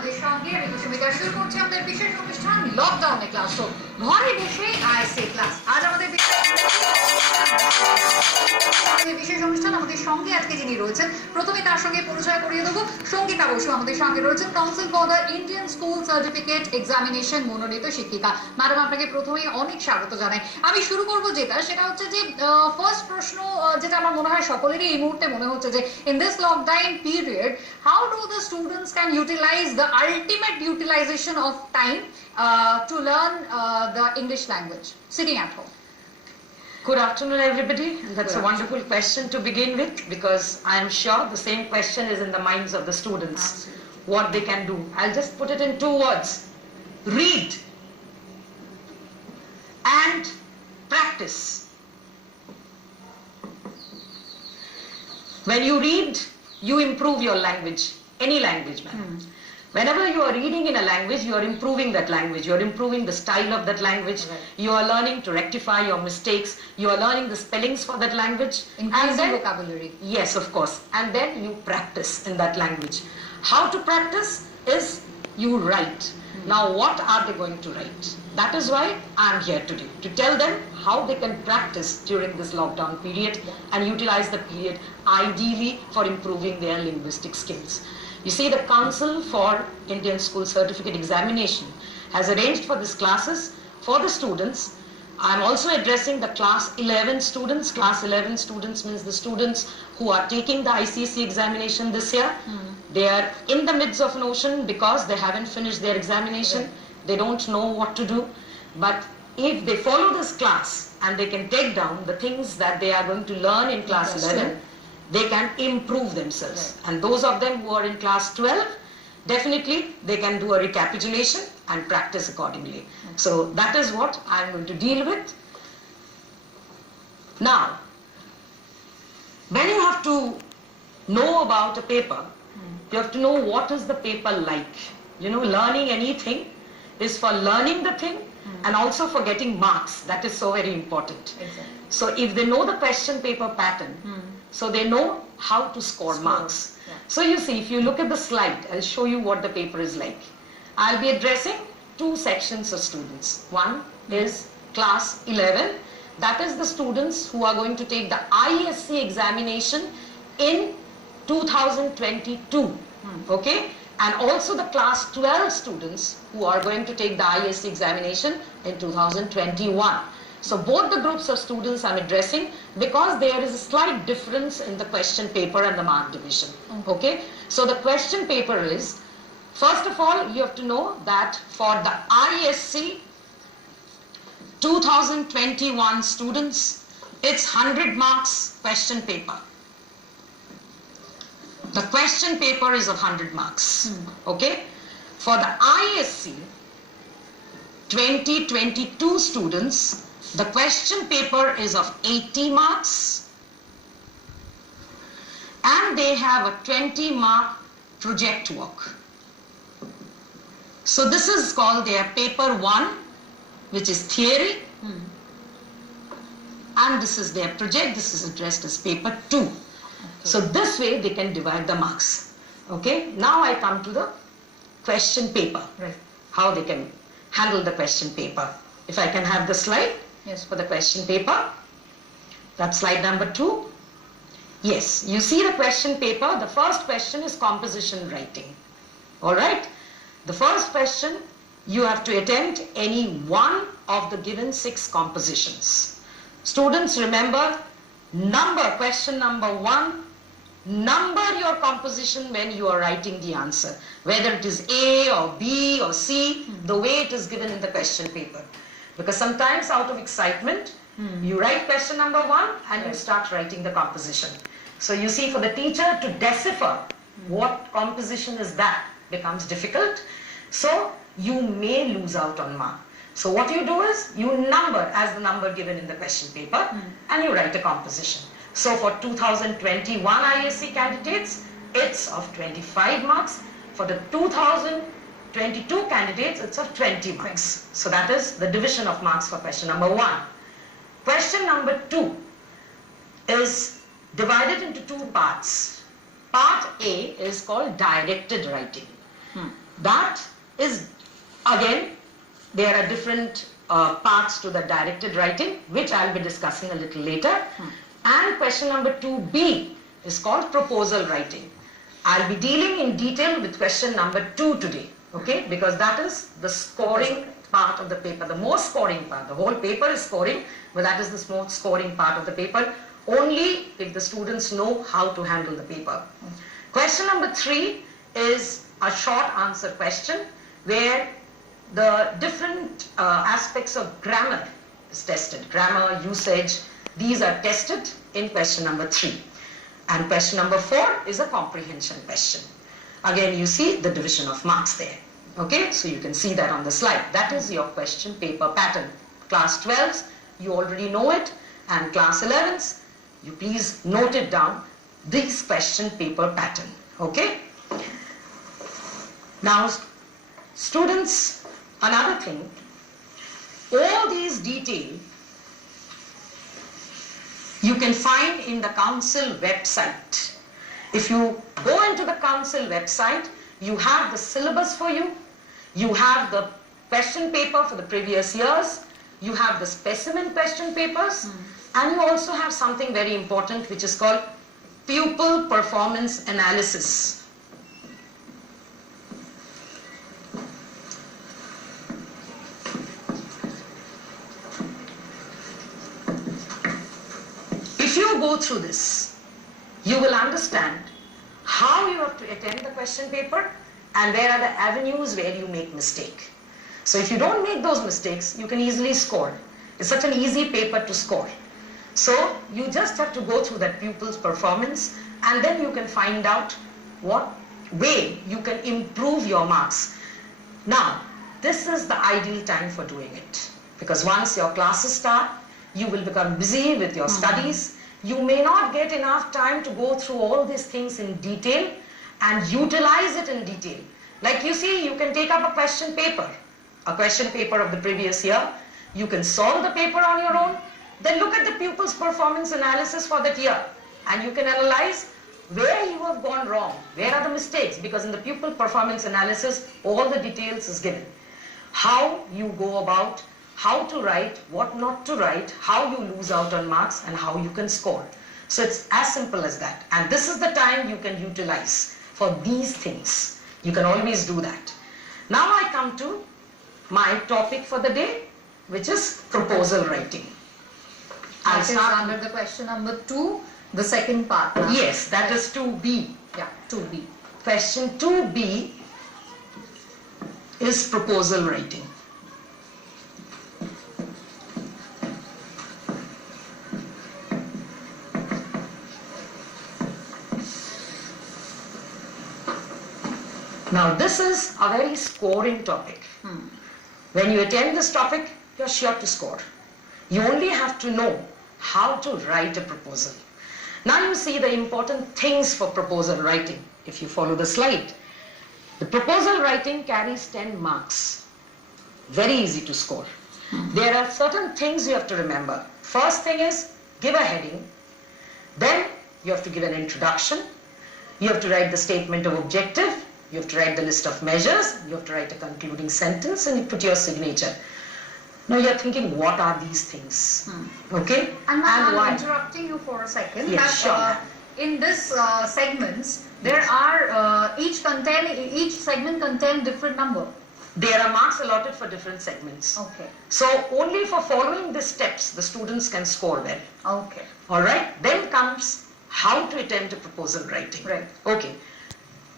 আমাদের সঙ্গে ঋতুসুমিতা শুরু করছে আমাদের বিশেষ অনুষ্ঠান লকডাউনে ক্লাসরুম ঘরে বসে আইসি ক্লাস। আজ আমাদের বিশেষ অনুষ্ঠান আমাদের সঙ্গে আজকে যিনি রয়েছেন প্রথমে তার সঙ্গে পরিচয় করিয়ে দেবো। সঙ্গীতা বসু আমাদের সঙ্গে রয়েছেন, council for the Indian school certificate examination মনোনীত শিক্ষিকা। ম্যাডাম, আপনাকে প্রথমেই অনেক স্বাগত জানাই। আমি শুরু করবো সেটা হচ্ছে যে ফার্স্ট প্রশ্ন যেটা আমার মনে হয় সকলেরই এই মুহূর্তে মনে হচ্ছে যে in this lockdown period how do the students can utilize the ultimate utilization of time to learn the English language sitting at home. Good afternoon, everybody. That's a wonderful question to begin with, because I am sure the same question is in the minds of the students. Absolutely. What they can do. I'll just put it in 2 words. Read and practice. When you read, you improve your language, any language, man. Whenever you are reading in a language, you are improving that language. You are improving the style of that language. Right. You are learning to rectify your mistakes. You are learning the spellings for that language. Increasing vocabulary. Yes, of course. And then you practice in that language. How to practice is you write. Now, what are they going to write? That is why I am here today, to tell them how they can practice during this lockdown period and utilize the period ideally for improving their linguistic skills. You see, the Council for Indian School Certificate Examination has arranged for these classes for the students. I'm also addressing the class 11 students. Class 11 students means the students who are taking the ICC examination this year. They are in the midst of an ocean because they haven't finished their examination. They don't know what to do. But if they follow this class and they can take down the things that they are going to learn in class 11, they can improve themselves. Right. And those of them who are in class 12, definitely they can do a recapitulation and practice accordingly. So that is what I'm going to deal with. Now, when you have to know about a paper, you have to know what is the paper like. You know, learning anything is for learning the thing and also for getting marks. That is so very important. Exactly. So if they know the question paper pattern, so they know how to score marks. Yeah. So you see, if you look at the slide, I'll show you what the paper is like. I'll be addressing 2 sections of students. One is class 11. That is the students who are going to take the ISC examination in 2022. Okay? And also the class 12 students who are going to take the ISC examination in 2021. So both the groups of students I'm addressing, because there is a slight difference in the question paper and the mark division. Okay? So the question paper is, first of all, you have to know that for the ISC 2021 students, it's 100 marks question paper. The question paper is of 100 marks. Okay? For the ISC 2022 students, the question paper is of 80 marks and they have a 20-mark project work. So this is called their paper 1, which is theory, and this is their project. This is addressed as paper 2. So this way they can divide the marks. Okay? Now I come to the question paper. Right. How they can handle the question paper. If I can have the slide. Yes. For the question paper. That's slide number 2. Yes, you see the question paper. The first question is composition writing. All right? The first question, you have to attempt any one of the given 6 compositions. Students, remember, question number 1, number your composition when you are writing the answer. Whether it is A or B or C, the way it is given in the question paper. Because sometimes out of excitement, you write question number 1 and you start writing the composition. So you see, for the teacher to decipher what composition is that becomes difficult. So you may lose out on mark. So what you do is, you number as the number given in the question paper and you write a composition. So for 2021 ISC candidates, it's of 25 marks. For the 2022 candidates, it's of 20 marks. So that is the division of marks for question number 1. Question number 2 is divided into 2 parts. Part A is called directed writing. that is, again, there are different parts to the directed writing, which I'll be discussing a little later. And question number 2B is called proposal writing. I'll be dealing in detail with question number 2 today, okay? Because that is the scoring part of the paper, the most scoring part. The whole paper is scoring, but that is the most scoring part of the paper, only if the students know how to handle the paper. Question number 3 is a short answer question where the different aspects of grammar is tested. Grammar, usage, these are tested in question number 3. And question number 4 is a comprehension question. Again, you see the division of marks there. Okay, so you can see that on the slide. That is your question paper pattern. Class 12s, you already know it, and class 11s, you please note it down, this question paper pattern. Okay? Now, students, another thing, all these details you can find in the council website. If you go into the council website, you have the syllabus for you, you have the question paper for the previous years, you have the specimen question papers, and you also have something very important which is called pupil performance analysis. If you go through this, you will understand how you have to attend the question paper and where are the avenues where you make mistake. So if you don't make those mistakes, you can easily score. It's such an easy paper to score. So you just have to go through that pupil's performance and then you can find out what way you can improve your marks. Now, this is the ideal time for doing it, because once your classes start, you will become busy with your studies. You may not get enough time to go through all these things in detail and utilize it in detail. Like you see, you can take up a question paper of the previous year. You can solve the paper on your own. Then look at the pupil's performance analysis for that year. And you can analyze where you have gone wrong. Where are the mistakes? Because in the pupil performance analysis, all the details is given. How you go about, how to write, what not to write, how you lose out on marks, and how you can score. So it's as simple as that. And this is the time you can utilize for these things. You can always do that. Now I come to my topic for the day, which is proposal writing. That is under the question number 2, the second part. Now. Yes, that is 2B. Yeah, 2B. Question 2B is proposal writing. Now this is a very scoring topic. When you attend this topic, you're sure to score. You only have to know how to write a proposal. Now you see the important things for proposal writing. If you follow the slide, the proposal writing carries 10 marks. Very easy to score. There are certain things you have to remember. First thing is, give a heading. Then you have to give an introduction. You have to write the statement of objective. You have to write the list of measures. You have to write a concluding sentence, and you put your signature. Now you're thinking, what are these things? Okay? And I'm why? interrupting you for a second. Yes, that, sure. In this segments, there are each segment contain different number. There are marks allotted for different segments. Okay. So only for following the steps, the students can score well. Okay. All right? Then comes how to attempt a proposal writing. Right. Okay.